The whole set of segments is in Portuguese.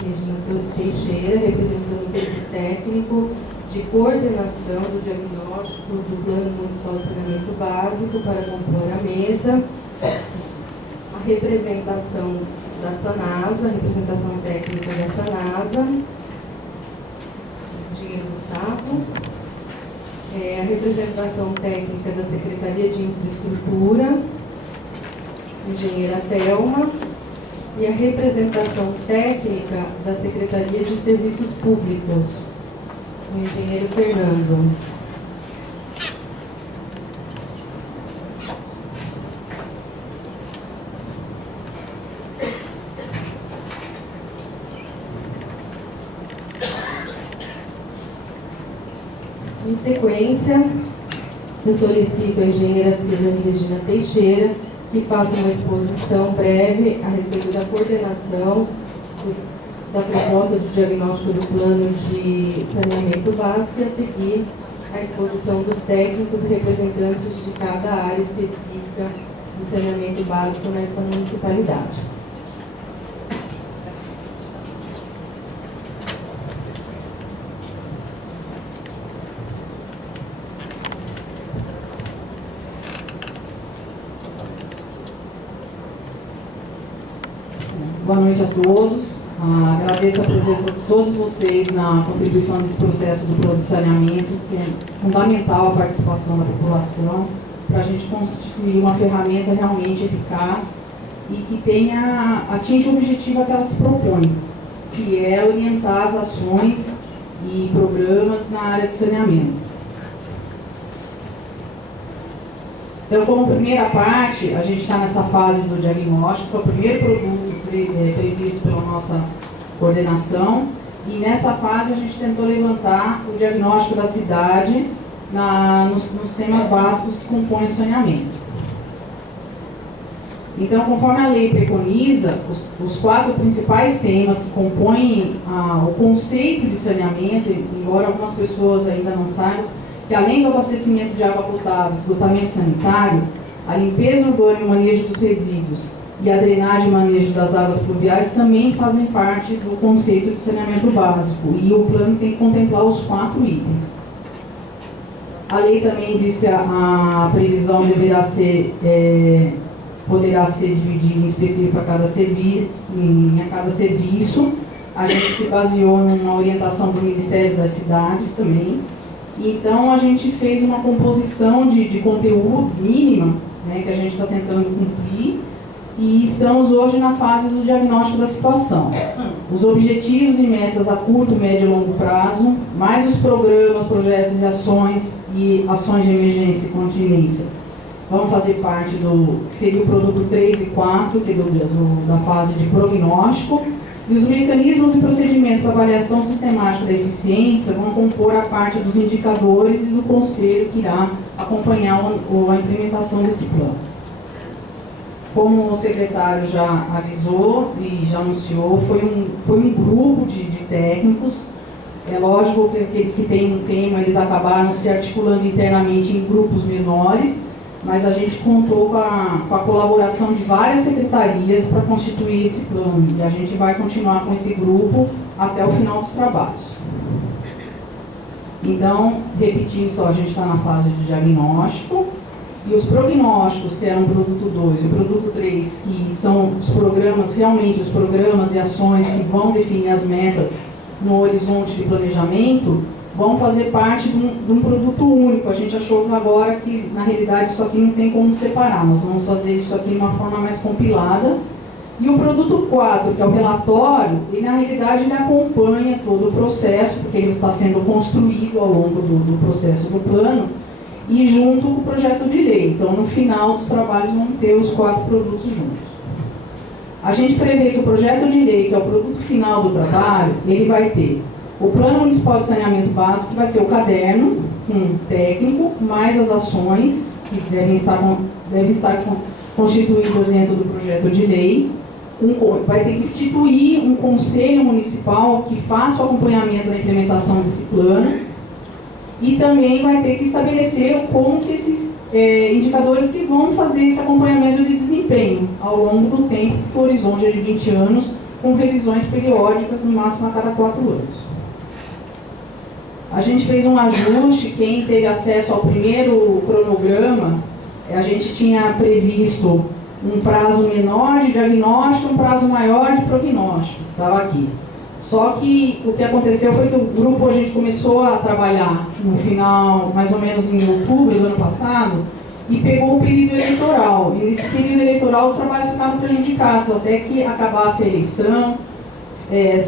Regina Teixeira, representando o grupo técnico de coordenação do diagnóstico do Plano Municipal de Saneamento Básico para compor a mesa, a representação da SANASA, a representação técnica da SANASA, engenheiro Gustavo, a representação técnica da Secretaria de Infraestrutura, engenheira Thelma, e a representação técnica da Secretaria de Serviços Públicos, o engenheiro Fernando. Em sequência, eu solicito a engenheira Silvia Regina Teixeira que faça uma exposição breve a respeito da coordenação da proposta de diagnóstico do plano de saneamento básico e a seguir a exposição dos técnicos e representantes de cada área específica do saneamento básico nesta municipalidade. Boa noite a todos. Agradeço a presença de todos vocês na contribuição desse processo do plano de saneamento, que é fundamental a participação da população para a gente constituir uma ferramenta realmente eficaz e que atinja o objetivo que ela se propõe, que é orientar as ações e programas na área de saneamento. Então, como primeira parte, a gente está nessa fase do diagnóstico, é o primeiro produto previsto pela nossa coordenação, e nessa fase a gente tentou levantar o diagnóstico da cidade nos temas básicos que compõem o saneamento. Então, conforme a lei preconiza, os 4 principais temas que compõem o conceito de saneamento, embora algumas pessoas ainda não saibam, que além do abastecimento de água potável, esgotamento sanitário, a limpeza urbana e o manejo dos resíduos e a drenagem e manejo das águas pluviais também fazem parte do conceito de saneamento básico, e o plano tem que contemplar os 4 itens. A lei também diz que a previsão poderá ser dividida em específico para cada serviço, A gente se baseou numa orientação do Ministério das Cidades também. Então, a gente fez uma composição de conteúdo mínima, né, que a gente está tentando cumprir, e estamos hoje na fase do diagnóstico da situação. Os objetivos e metas a curto, médio e longo prazo, mais os programas, projetos e ações de emergência e contingência, vão fazer parte do que seria o produto 3 e 4, que é da fase de prognóstico. E os mecanismos e procedimentos para avaliação sistemática da eficiência vão compor a parte dos indicadores e do conselho que irá acompanhar a implementação desse plano. Como o secretário já avisou e já anunciou, foi um grupo de técnicos. É lógico que aqueles que têm um tema, eles acabaram se articulando internamente em grupos menores, mas a gente contou com a colaboração de várias secretarias para constituir esse plano, e a gente vai continuar com esse grupo até o final dos trabalhos. Então, repetindo só, a gente está na fase de diagnóstico, e os prognósticos, que eram o produto 2 e o produto 3, que são os programas, realmente os programas e ações que vão definir as metas no horizonte de planejamento, vão fazer parte de um produto único. A gente achou agora que, na realidade, isso aqui não tem como separar. Nós vamos fazer isso aqui de uma forma mais compilada. E o produto 4, que é o relatório, ele, na realidade, ele acompanha todo o processo, porque ele está sendo construído ao longo do processo do plano, e junto com o projeto de lei. Então, no final dos trabalhos, vão ter os 4 produtos juntos. A gente prevê que o projeto de lei, que é o produto final do trabalho, ele vai ter o Plano Municipal de Saneamento Básico, que vai ser o caderno técnico, mais as ações que devem estar constituídas dentro do projeto de lei. Vai ter que instituir um conselho municipal que faça o acompanhamento da implementação desse plano, e também vai ter que estabelecer como que esses indicadores que vão fazer esse acompanhamento de desempenho ao longo do tempo, porque o horizonte é de 20 anos, com revisões periódicas, no máximo a cada 4 anos. A gente fez um ajuste, quem teve acesso ao primeiro cronograma, a gente tinha previsto um prazo menor de diagnóstico, um prazo maior de prognóstico, estava aqui. Só que o que aconteceu foi que o grupo, a gente começou a trabalhar no final, mais ou menos em outubro do ano passado, e pegou o período eleitoral. E nesse período eleitoral os trabalhos ficaram prejudicados, até que acabasse a eleição,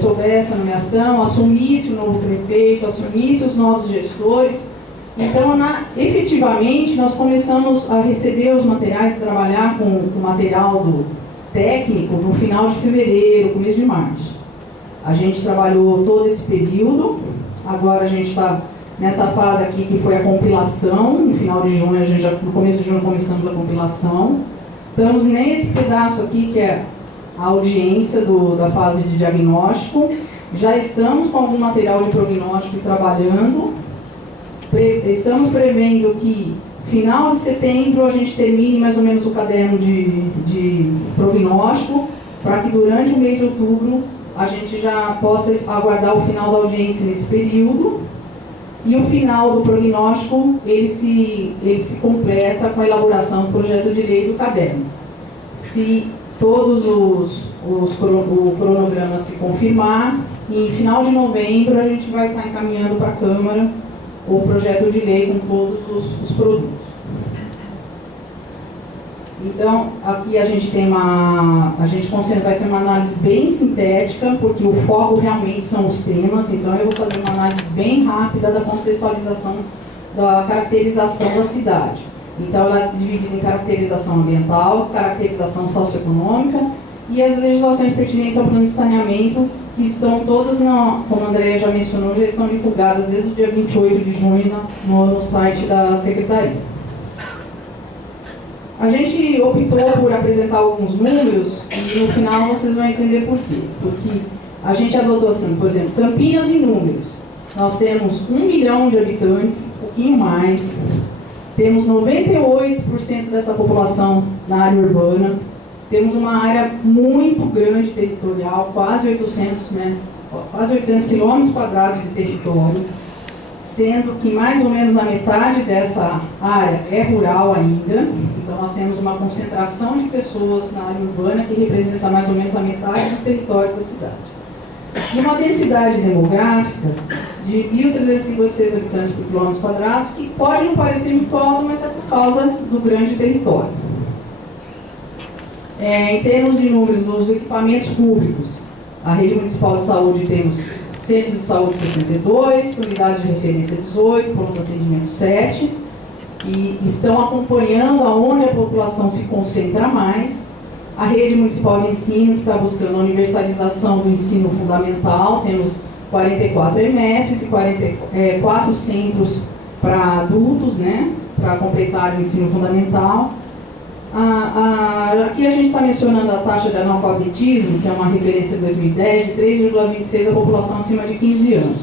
soubesse a nomeação, assumisse o novo prefeito, assumisse os novos gestores. Então, efetivamente, nós começamos a receber os materiais, trabalhar com o material do técnico no final de fevereiro, começo de março. A gente trabalhou todo esse período, agora a gente está nessa fase aqui que foi a compilação, no final de junho, no começo de junho começamos a compilação. Estamos nesse pedaço aqui que é a audiência da fase de diagnóstico. Já estamos com algum material de prognóstico trabalhando. Estamos prevendo que final de setembro a gente termine mais ou menos o caderno de prognóstico, para que durante o mês de outubro a gente já possa aguardar o final da audiência nesse período. E o final do prognóstico, ele se completa com a elaboração do projeto de lei do caderno. Se todos o cronograma se confirmar, em final de novembro a gente vai estar encaminhando para a Câmara o projeto de lei com todos os produtos. Então, aqui a gente tem vai ser uma análise bem sintética, porque o foco realmente são os temas, então eu vou fazer uma análise bem rápida da contextualização, da caracterização da cidade. Então, ela é dividida em caracterização ambiental, caracterização socioeconômica e as legislações pertinentes ao plano de saneamento, que estão todas, como a Andréia já mencionou, já estão divulgadas desde o dia 28 de junho no site da Secretaria. A gente optou por apresentar alguns números e no final vocês vão entender por quê. Porque a gente adotou assim, por exemplo, Campinas em números. Nós temos 1 milhão de habitantes, um pouquinho mais. Temos 98% dessa população na área urbana. Temos uma área muito grande territorial, quase 800 quilômetros quadrados de território, sendo que mais ou menos a metade dessa área é rural ainda. Então nós temos uma concentração de pessoas na área urbana que representa mais ou menos a metade do território da cidade. E uma densidade demográfica de 1.356 habitantes por quilômetro quadrado, que pode não parecer muito alto, mas é por causa do grande território. Em termos de números dos equipamentos públicos, a rede municipal de saúde temos centros de saúde 62, unidades de referência 18, pronto atendimento 7, e estão acompanhando aonde a população se concentra mais. A rede municipal de ensino, que está buscando a universalização do ensino fundamental, temos 44 EMFs e 4 centros para adultos, né, para completar o ensino fundamental. Aqui a gente está mencionando a taxa de analfabetismo, que é uma referência de 2010, de 3,26% da população acima de 15 anos.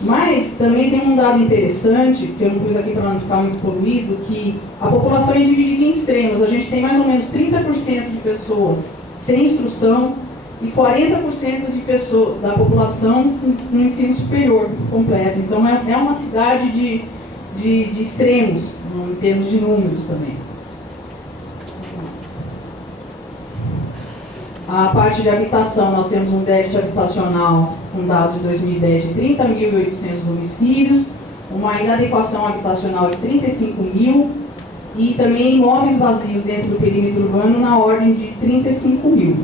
Mas também tem um dado interessante, que eu não pus aqui para não ficar muito poluído, que a população é dividida em extremos. A gente tem mais ou menos 30% de pessoas sem instrução e 40% da população no ensino superior completo. Então é uma cidade de extremos, em termos de números também. A parte de habitação, nós temos um déficit habitacional com dados de 2010 de 30.800 domicílios, uma inadequação habitacional de 35.000 e também imóveis vazios dentro do perímetro urbano na ordem de 35.000.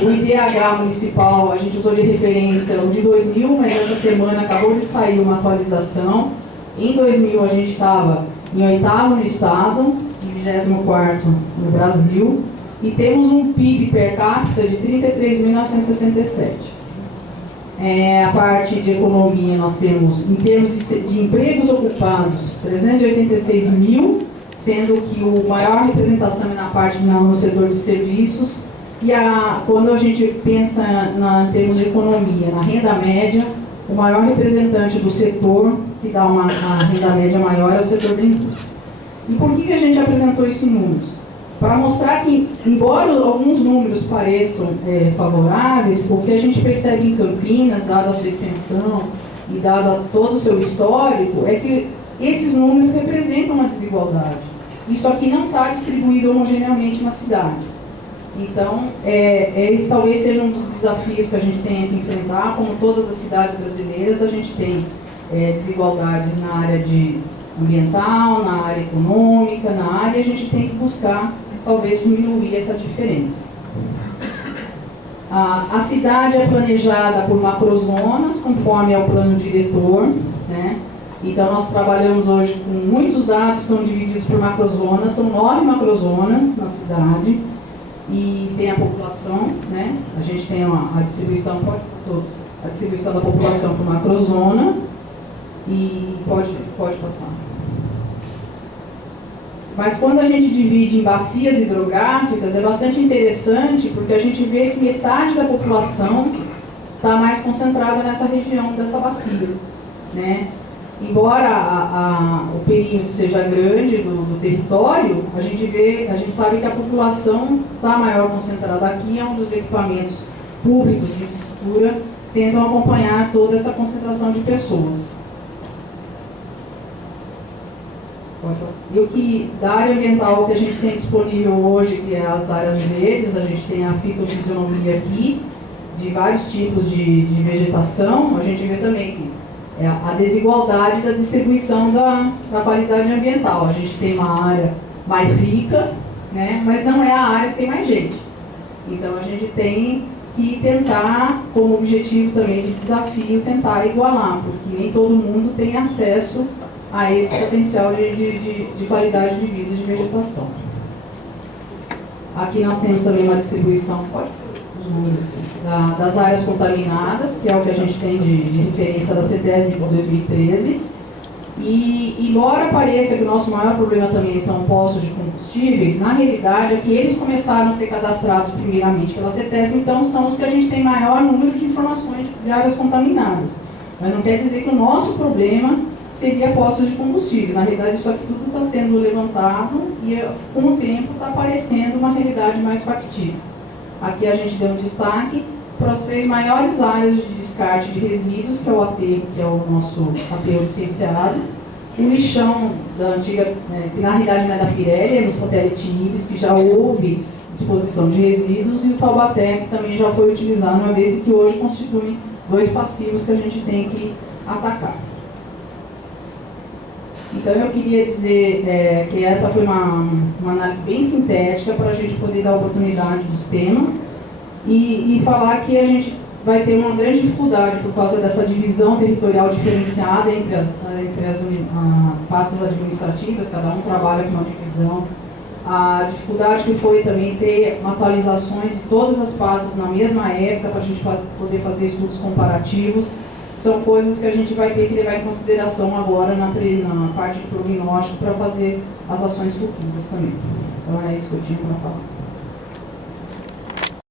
O IDH municipal, a gente usou de referência o de 2000, mas essa semana acabou de sair uma atualização. Em 2000 a gente estava em 8º no estado, em 24º no Brasil, e temos um PIB per capita de 33.967. A parte de economia, nós temos, em termos de empregos ocupados, 386 mil, sendo que a maior representação é na parte no setor de serviços. E quando a gente pensa em termos de economia, na renda média, o maior representante do setor que dá uma renda média maior é o setor da indústria. E por que a gente apresentou esses números? para mostrar que, embora alguns números pareçam favoráveis, o que a gente percebe em Campinas, dada a sua extensão e dado todo o seu histórico, é que esses números representam uma desigualdade. Isso aqui não está distribuído homogeneamente na cidade. Então, esse talvez seja um dos desafios que a gente tem que enfrentar. Como todas as cidades brasileiras, a gente tem desigualdades na área ambiental, na área econômica, na área, a gente tem que buscar, talvez, diminuir essa diferença. A cidade é planejada por macrozonas, conforme é o plano diretor, né? Então, nós trabalhamos hoje com muitos dados que estão divididos por macrozonas, são 9 macrozonas na cidade, e tem a população, né? A gente tem a distribuição, a distribuição da população por macrozona, e pode passar. Mas quando a gente divide em bacias hidrográficas, é bastante interessante, porque a gente vê que metade da população está mais concentrada nessa região dessa bacia, né? Embora o perímetro seja grande do território, a gente sabe que a população está maior concentrada aqui, onde os equipamentos públicos de infraestrutura tentam acompanhar toda essa concentração de pessoas. E o que da área ambiental que a gente tem disponível hoje, que é as áreas verdes, a gente tem a fitofisionomia aqui, de vários tipos de vegetação, a gente vê também que a desigualdade da distribuição da qualidade ambiental. A gente tem uma área mais rica, né, mas não é a área que tem mais gente. Então a gente tem que tentar, como objetivo também de desafio, tentar igualar, porque nem todo mundo tem acesso a esse potencial de qualidade de vida e de vegetação. Aqui nós temos também uma distribuição, pode ser os números aqui, das áreas contaminadas, que é o que a gente tem de referência da CETESB de 2013. E, embora pareça que o nosso maior problema também são postos de combustíveis, na realidade é que eles começaram a ser cadastrados primeiramente pela CETESB, então são os que a gente tem maior número de informações de áreas contaminadas. Mas não quer dizer que o nosso problema seria postos de combustíveis. Na realidade, isso aqui tudo está sendo levantado e, com o tempo, está aparecendo uma realidade mais factível. Aqui a gente deu um destaque para as 3 maiores áreas de descarte de resíduos, que é o aterro, que é o nosso aterro licenciado, o lixão da antiga, que na realidade não é da Pirelli, é no satélite Íris, que já houve disposição de resíduos, e o Taubaté, que também já foi utilizado uma vez e que hoje constituem 2 passivos que a gente tem que atacar. Então eu queria dizer que essa foi uma análise bem sintética para a gente poder dar oportunidade dos temas e falar que a gente vai ter uma grande dificuldade por causa dessa divisão territorial diferenciada entre as pastas administrativas, cada um trabalha com uma divisão. A dificuldade que foi também ter atualizações de todas as pastas na mesma época para a gente poder fazer estudos comparativos. São coisas que a gente vai ter que levar em consideração agora na parte de prognóstico para fazer as ações futuras também. Então é isso que eu tinha para falar.